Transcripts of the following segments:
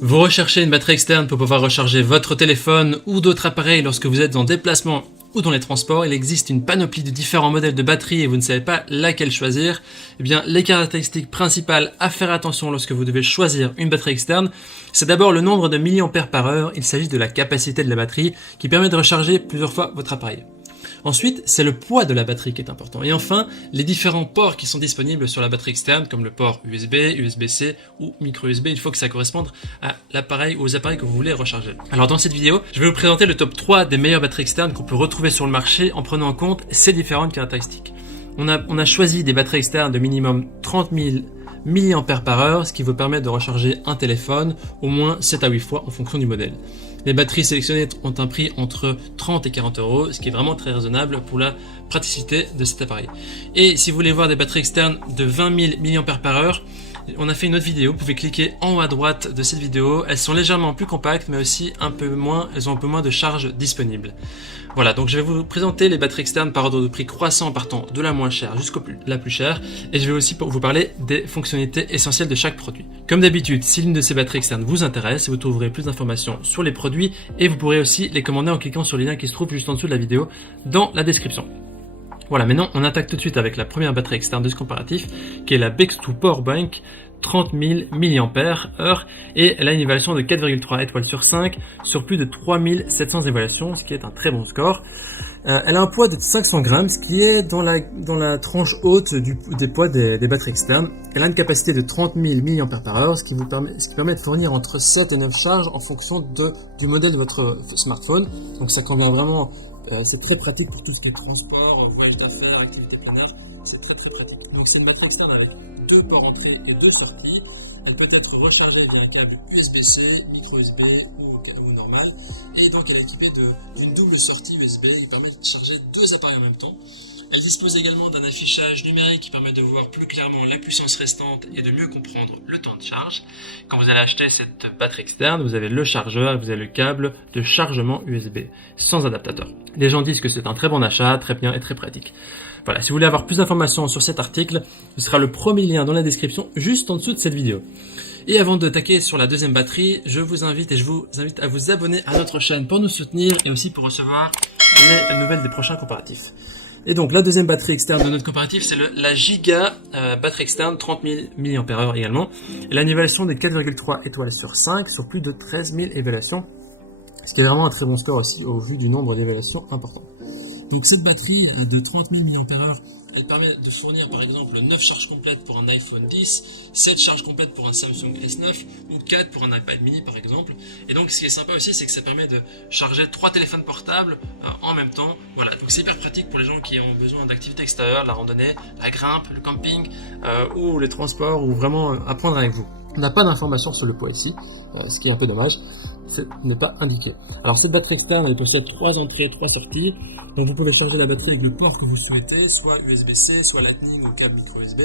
Vous recherchez une batterie externe pour pouvoir recharger votre téléphone ou d'autres appareils lorsque vous êtes en déplacement ou dans les transports. Il existe une panoplie de différents modèles de batteries et vous ne savez pas laquelle choisir. Eh bien, les caractéristiques principales à faire attention lorsque vous devez choisir une batterie externe, c'est d'abord le nombre de milliampères par heure. Il s'agit de la capacité de la batterie qui permet de recharger plusieurs fois votre appareil. Ensuite, c'est le poids de la batterie qui est important. Et enfin, les différents ports qui sont disponibles sur la batterie externe, comme le port USB, USB-C ou micro USB. Il faut que ça corresponde à l'appareil ou aux appareils que vous voulez recharger. Alors dans cette vidéo, je vais vous présenter le top 3 des meilleures batteries externes qu'on peut retrouver sur le marché en prenant en compte ces différentes caractéristiques. On a choisi des batteries externes de minimum 30 000 mAh par heure, ce qui vous permet de recharger un téléphone au moins 7 à 8 fois en fonction du modèle. Les batteries sélectionnées ont un prix entre 30 et 40 euros, ce qui est vraiment très raisonnable pour la praticité de cet appareil. Et si vous voulez voir des batteries externes de 20 000 mAh par heure, on a fait une autre vidéo, vous pouvez cliquer en haut à droite de cette vidéo. Elles sont légèrement plus compactes, mais aussi elles ont un peu moins de charge disponible. Voilà, donc je vais vous présenter les batteries externes par ordre de prix croissant partant de la moins chère jusqu'à la plus chère. Et je vais aussi vous parler des fonctionnalités essentielles de chaque produit. Comme d'habitude, si l'une de ces batteries externes vous intéresse, vous trouverez plus d'informations sur les produits et vous pourrez aussi les commander en cliquant sur le lien qui se trouve juste en dessous de la vidéo dans la description. Voilà, maintenant on attaque tout de suite avec la première batterie externe de ce comparatif, qui est la Bex2 Powerbank 30 000 mAh, et elle a une évaluation de 4,3 étoiles sur 5 sur plus de 3700 évaluations, ce qui est un très bon score. Elle a un poids de 500 grammes, ce qui est dans la tranche haute des poids des batteries externes. Elle a une capacité de 30 000 mAh, ce qui permet de fournir entre 7 et 9 charges en fonction du modèle de votre smartphone. Donc ça convient vraiment. C'est très pratique pour tout ce qui est transport, voyage d'affaires, activité plein air. C'est très pratique. Donc c'est une batterie externe avec 2 ports entrée et 2 sorties. Elle peut être rechargée via un câble USB-C, micro USB ou normal. Et donc elle est équipée d'une double sortie USB qui permet de charger 2 appareils en même temps. Elle dispose également d'un affichage numérique qui permet de voir plus clairement la puissance restante et de mieux comprendre le temps de charge. Quand vous allez acheter cette batterie externe, vous avez le chargeur et vous avez le câble de chargement USB sans adaptateur. Les gens disent que c'est un très bon achat, très bien et très pratique. Voilà, si vous voulez avoir plus d'informations sur cet article, ce sera le premier lien dans la description juste en dessous de cette vidéo. Et avant de taquer sur la deuxième batterie, je vous invite à vous abonner à notre chaîne pour nous soutenir et aussi pour recevoir les nouvelles des prochains comparatifs. Et donc la deuxième batterie externe de notre comparatif, c'est la Giga batterie externe 30 000 mAh également. Elle a une évaluation de 4,3 étoiles sur 5 sur plus de 13 000 évaluations, ce qui est vraiment un très bon score aussi au vu du nombre d'évaluations important. Donc cette batterie de 30 000 mAh, elle permet de fournir par exemple 9 charges complètes pour un iPhone 10, 7 charges complètes pour un Samsung S9 ou 4 pour un iPad mini par exemple. Et donc ce qui est sympa aussi, c'est que ça permet de charger 3 téléphones portables en même temps. Voilà, donc c'est hyper pratique pour les gens qui ont besoin d'activités extérieures, la randonnée, la grimpe, le camping ou les transports, ou vraiment apprendre avec vous. On n'a pas d'informations sur le poids ici, ce qui est un peu dommage. Ce n'est pas indiqué. Alors cette batterie externe, elle possède 3 entrées, 3 sorties. Donc vous pouvez charger la batterie avec le port que vous souhaitez, soit USB-C, soit Lightning ou câble micro USB.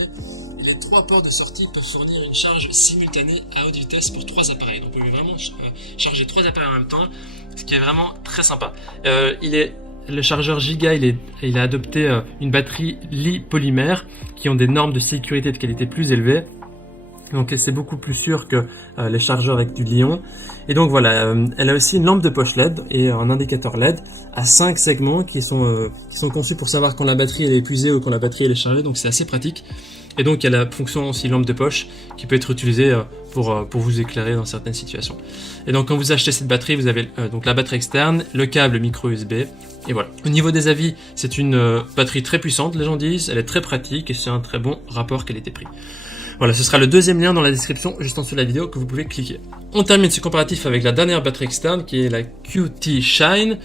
Et les 3 ports de sortie peuvent fournir une charge simultanée à haute vitesse pour 3 appareils. Donc vous pouvez vraiment charger 3 appareils en même temps, ce qui est vraiment très sympa. Le chargeur Giga, il a adopté une batterie Li-polymère qui ont des normes de sécurité et de qualité plus élevées. Donc c'est beaucoup plus sûr que les chargeurs avec du Li-ion. Et donc voilà, elle a aussi une lampe de poche LED et un indicateur LED à 5 segments qui sont conçus pour savoir quand la batterie est épuisée ou quand la batterie est chargée, donc c'est assez pratique. Et donc il y a la fonction aussi lampe de poche qui peut être utilisée pour vous éclairer dans certaines situations. Et donc quand vous achetez cette batterie, vous avez donc la batterie externe, le câble micro USB, et voilà. Au niveau des avis, c'est une batterie très puissante, les gens disent, elle est très pratique et c'est un très bon rapport qualité-prix. Voilà, ce sera le deuxième lien dans la description juste en dessous de la vidéo que vous pouvez cliquer. On termine ce comparatif avec la dernière batterie externe qui est la QT Shine.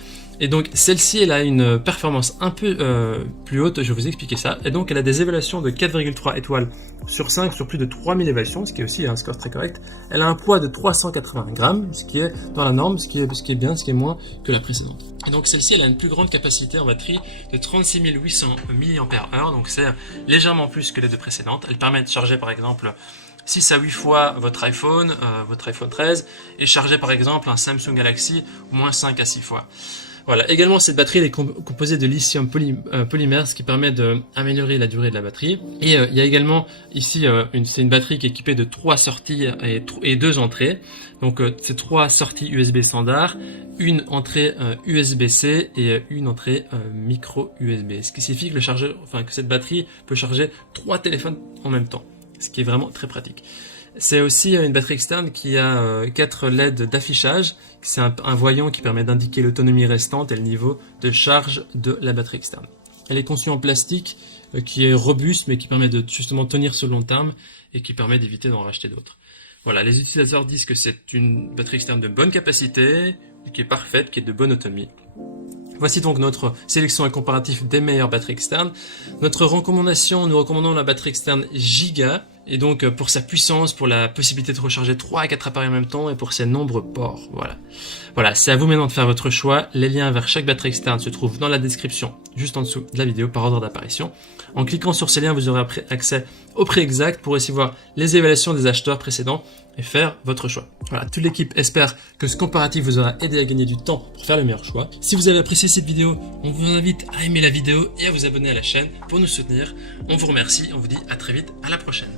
Et donc celle-ci, elle a une performance un peu plus haute, je vais vous expliquer ça. Et donc elle a des évaluations de 4,3 étoiles sur 5 sur plus de 3000 évaluations, ce qui est aussi un score très correct. Elle a un poids de 380 grammes, ce qui est dans la norme, ce qui est bien, ce qui est moins que la précédente. Et donc celle-ci, elle a une plus grande capacité en batterie de 36 800 mAh, donc c'est légèrement plus que les deux précédentes. Elle permet de charger par exemple 6 à 8 fois votre iPhone 13 et charger par exemple un Samsung Galaxy au moins 5 à 6 fois. Voilà. Également, cette batterie elle est composée de lithium polymère, ce qui permet d'améliorer la durée de la batterie. Et il y a également ici, c'est une batterie qui est équipée de 3 sorties et 2 entrées. Donc c'est 3 sorties USB standard, une entrée USB-C et une entrée micro USB. Ce qui signifie que que cette batterie peut charger 3 téléphones en même temps, ce qui est vraiment très pratique. C'est aussi une batterie externe qui a 4 LED d'affichage. C'est un voyant qui permet d'indiquer l'autonomie restante et le niveau de charge de la batterie externe. Elle est conçue en plastique qui est robuste mais qui permet de justement tenir sur le long terme et qui permet d'éviter d'en racheter d'autres. Voilà, les utilisateurs disent que c'est une batterie externe de bonne capacité, qui est parfaite, qui est de bonne autonomie. Voici donc notre sélection et comparatif des meilleures batteries externes. Notre recommandation, nous recommandons la batterie externe Giga, et donc pour sa puissance, pour la possibilité de recharger 3 à 4 appareils en même temps, et pour ses nombreux ports. Voilà, c'est à vous maintenant de faire votre choix. Les liens vers chaque batterie externe se trouvent dans la description, juste en dessous de la vidéo par ordre d'apparition. En cliquant sur ces liens, vous aurez accès au prix exact pour aussi voir les évaluations des acheteurs précédents et faire votre choix. Voilà, toute l'équipe espère que ce comparatif vous aura aidé à gagner du temps pour faire le meilleur choix. Si vous avez apprécié cette vidéo, on vous invite à aimer la vidéo et à vous abonner à la chaîne pour nous soutenir. On vous remercie, on vous dit à très vite, à la prochaine.